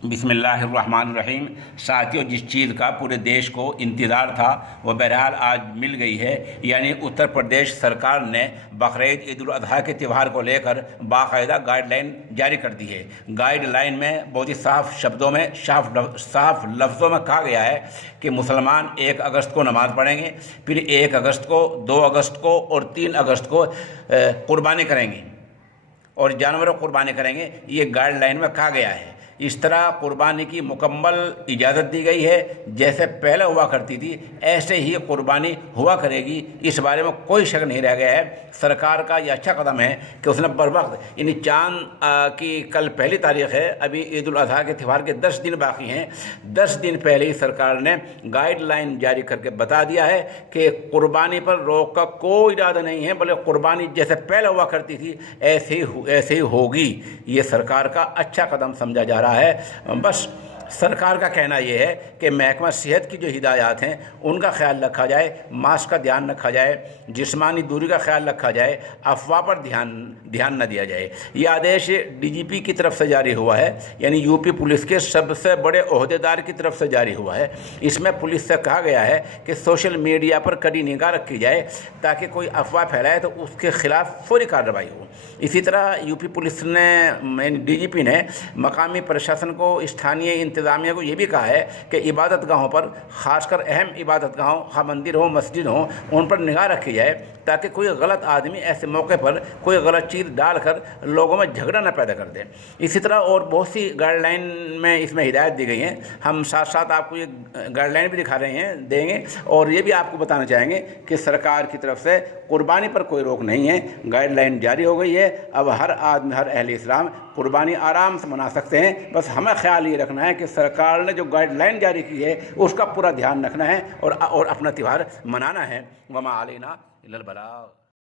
बिस्मिल्लाहिर्रहमानिर्रहीम। साथियों, जिस चीज़ का पूरे देश को इंतज़ार था वो बहरहाल आज मिल गई है। यानी उत्तर प्रदेश सरकार ने बकरीद ईद उल अज़हा के त्यौहार को लेकर बाकायदा गाइडलाइन जारी कर दी है। गाइडलाइन में बहुत ही साफ शब्दों में साफ लफ्ज़ों में कहा गया है कि मुसलमान 1 अगस्त को नमाज़ पढ़ेंगे, फिर 1 अगस्त को, 2 अगस्त को और 3 अगस्त को कुर्बानी करेंगे और जानवरों को कुर्बानी करेंगे। ये गाइडलाइन में कहा गया है। इस तरह कुर्बानी की मुकम्मल इजाज़त दी गई है। जैसे पहले हुआ करती थी ऐसे ही कुर्बानी हुआ करेगी, इस बारे में कोई शक नहीं रह गया है। सरकार का यह अच्छा कदम है कि उसने बर वक्त, यानी चांद की कल पहली तारीख़ है, अभी ईद उल अज़हा के त्यौहार के 10 दिन बाकी हैं। 10 दिन पहले ही सरकार ने गाइडलाइन जारी करके बता दिया है कि कुर्बानी पर रोक का कोई इरादा नहीं है, बल्कि कुर्बानी जैसे पहले हुआ करती थी ऐसे ही होगी। ये सरकार का अच्छा कदम समझा जा रहा है। बस सरकार का कहना यह है कि महकमा सेहत की जो हिदायत हैं उनका ख्याल रखा जाए, मास्क का ध्यान रखा जाए, जिस्मानी दूरी का ख्याल रखा जाए, अफवाह पर ध्यान न दिया जाए। ये आदेश डीजीपी की तरफ से जारी हुआ है, यानी यूपी पुलिस के सबसे बड़े ओहदेदार की तरफ से जारी हुआ है। इसमें पुलिस से कहा गया है कि सोशल मीडिया पर कड़ी निगाह रखी जाए ताकि कोई अफवाह फैलाए तो उसके खिलाफ फौरी कार्रवाई हो। इसी तरह यूपी पुलिस ने, डीजीपी ने मकामी प्रशासन को, स्थानीय इंतज़ामिया को ये भी कहा है कि इबादत गाहों पर, ख़ासकर अहम इबादत गाहों, खा मंदिर हो, मस्जिद हो, उन पर निगाह रखी जाए ताकि कोई गलत आदमी ऐसे मौके पर कोई गलत चीज़ डालकर लोगों में झगड़ा न पैदा कर दे। इसी तरह और बहुत सी गाइडलाइन में इसमें हिदायत दी गई हैं। हम साथ साथ आपको ये गाइडलाइन भी दिखा रहे हैं, देंगे, और ये भी आपको बताना चाहेंगे कि सरकार की तरफ से कुर्बानी पर कोई रोक नहीं है। गाइडलाइन जारी हो गई है। अब हर आदमी, हर अहले इस्लाम कुर्बानी आराम से मना सकते हैं। बस हमें ख्याल ये रखना है कि सरकार ने जो गाइडलाइन जारी की है उसका पूरा ध्यान रखना है और अपना त्यौहार मनाना है। वमा अलैना इल्लल बलाग।